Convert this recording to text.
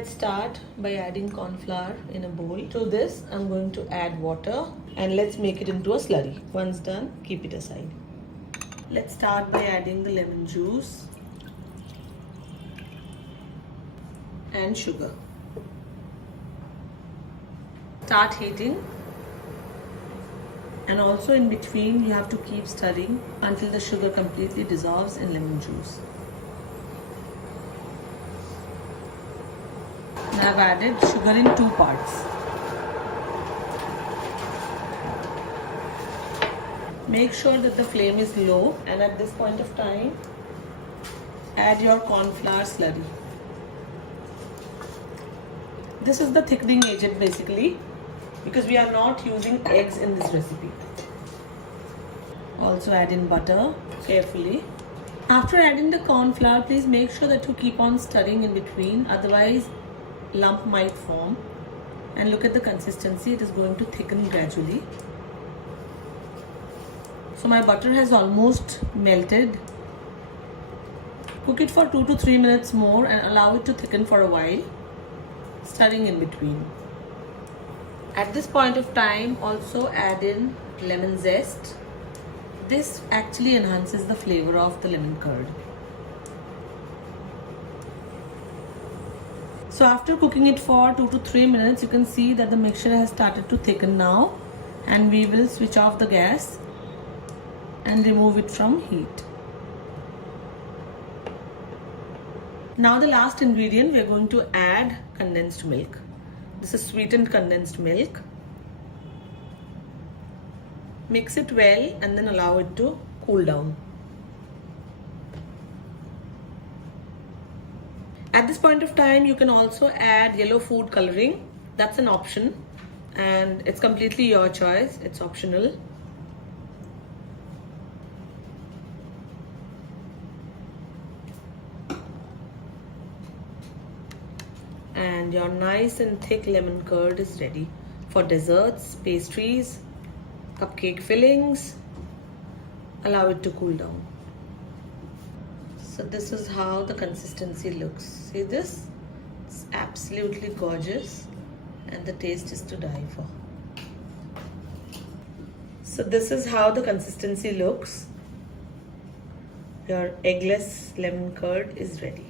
Let's start by adding corn flour in a bowl. To this, I'm going to add water and let's make it into a slurry. Once done, keep it aside. Let's start by adding the lemon juice and sugar. Start heating, and also in between you have to keep stirring until the sugar completely dissolves in lemon juice. Now I've added sugar in 2 parts. Make sure that the flame is low, and at this point of time add your corn flour slurry. This is the thickening agent basically, because we are not using eggs in this recipe. Also add in butter carefully. After adding the corn flour, please make sure that you keep on stirring in between, otherwise lump might form. And look at the consistency, it is going to thicken gradually. So my butter has almost melted. Cook it for 2 to 3 minutes more and allow it to thicken for a while, stirring in between. At this point of time, also add in lemon zest. This actually enhances the flavor of the lemon curd. So after cooking it for 2 to 3 minutes, you can see that the mixture has started to thicken now, and we will switch off the gas and remove it from heat. Now the last ingredient, we are going to add condensed milk. This is sweetened condensed milk. Mix it well and then allow it to cool down. At this point of time, you can also add yellow food coloring. That's an option and it's completely your choice. It's optional. And your nice and thick lemon curd is ready for desserts, pastries, cupcake fillings. Allow it to cool down. So this is how the consistency looks. See this? It's absolutely gorgeous and the taste is to die for. So this is how the consistency looks. Your eggless lemon curd is ready.